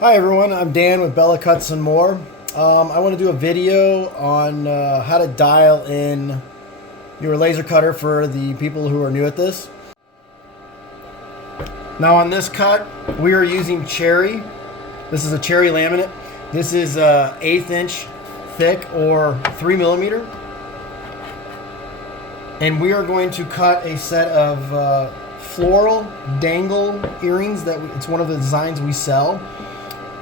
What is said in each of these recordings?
Hi everyone, I'm Dan with Bella Cuts and More. I want to do a video on how to dial in your laser cutter for the people who are new at this. Now on this cut, we are using cherry. This is a cherry laminate. This is 1/8 inch thick or 3mm. And we are going to cut a set of floral dangle earrings. It's one of the designs we sell.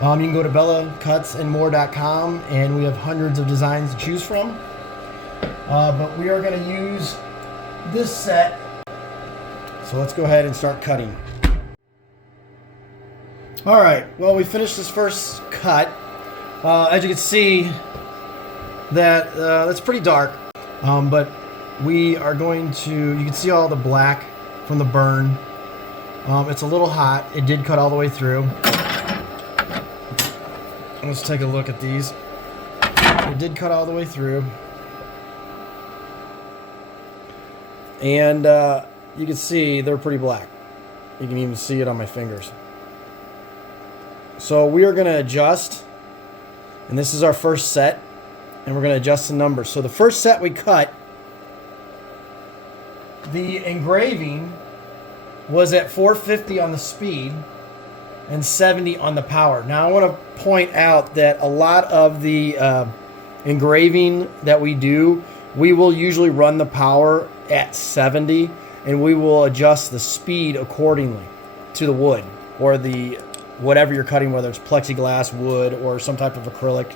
You can go to bellacutsandmore.com and we have hundreds of designs to choose from. But we are going to use this set. So let's go ahead and start cutting. All right, well, we finished this first cut. As you can see, that's pretty dark, but we are going to, you can see all the black from the burn. It's a little hot. It did cut all the way through. Let's take a look at these. It did cut all the way through. And you can see they're pretty black. You can even see it on my fingers. So we are going to adjust. And this is our first set. And we're going to adjust the numbers. So the first set we cut, the engraving was at 450 on the speed and 70 on the power. Now I want to point out that a lot of the engraving that we do, we will usually run the power at 70 and we will adjust the speed accordingly to the wood or the whatever you're cutting, whether it's plexiglass, wood, or some type of acrylic.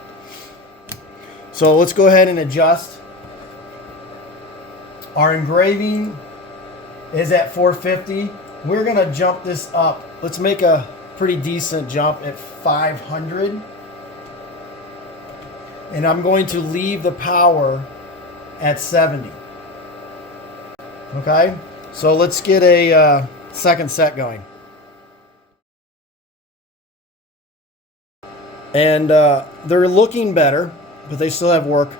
So let's go ahead and adjust. Our engraving is at 450. We're gonna jump this up. Let's make a pretty decent jump at 500. And I'm going to leave the power at 70. Okay, so let's get a second set going. And they're looking better, but they still have work.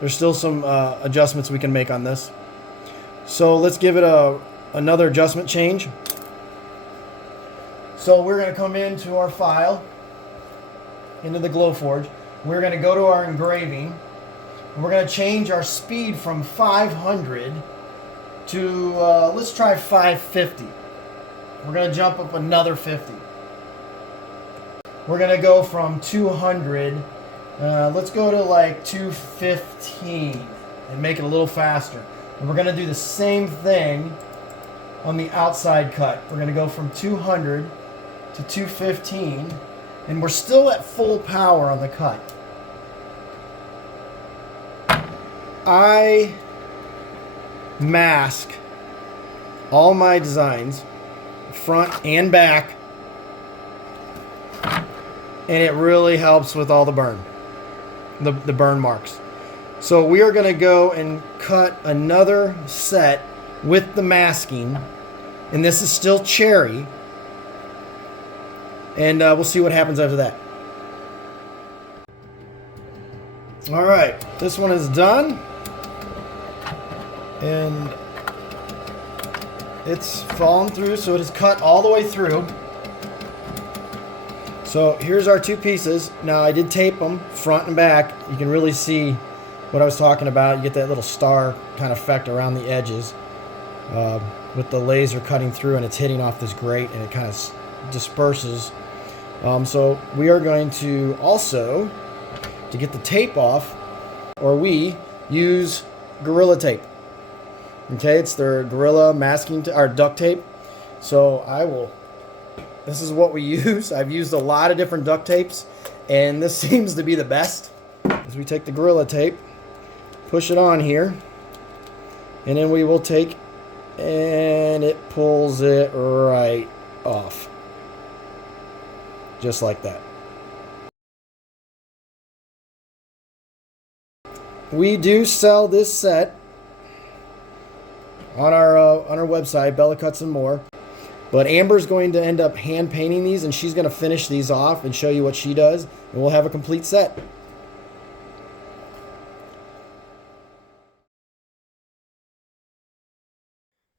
There's still some adjustments we can make on this. So let's give it another adjustment change. So we're going to come into our file, into the Glowforge. We're going to go to our engraving. And we're going to change our speed from 500 to, let's try 550. We're going to jump up another 50. We're going to go from 200, let's go to like 215 and make it a little faster. And we're going to do the same thing on the outside cut. We're going to go from 200 to 215, and we're still at full power on the cut. I mask all my designs, front and back, and it really helps with all the burn, the burn marks. So we are going to go and cut another set with the masking, and this is still cherry. And we'll see what happens after that. All right, this one is done. And it's fallen through, so it is cut all the way through. So here's our two pieces. Now I did tape them front and back. You can really see what I was talking about. You get that little star kind of effect around the edges with the laser cutting through, and it's hitting off this grate, and it kind of disperses. So we are going to also, to get the tape off, or we use Gorilla Tape. Okay, it's their Gorilla masking or duct tape. So this is what we use. I've used a lot of different duct tapes, and this seems to be the best. As we take the Gorilla Tape, push it on here, and then we will take, and it pulls it right off. Just like that. We do sell this set on our website, Bella Cuts and More. But Amber's going to end up hand painting these, and she's going to finish these off and show you what she does, and we'll have a complete set.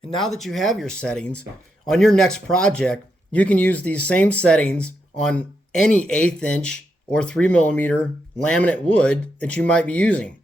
And now that you have your settings, on your next project, you can use these same settings on any 1/8 inch or 3mm laminate wood that you might be using.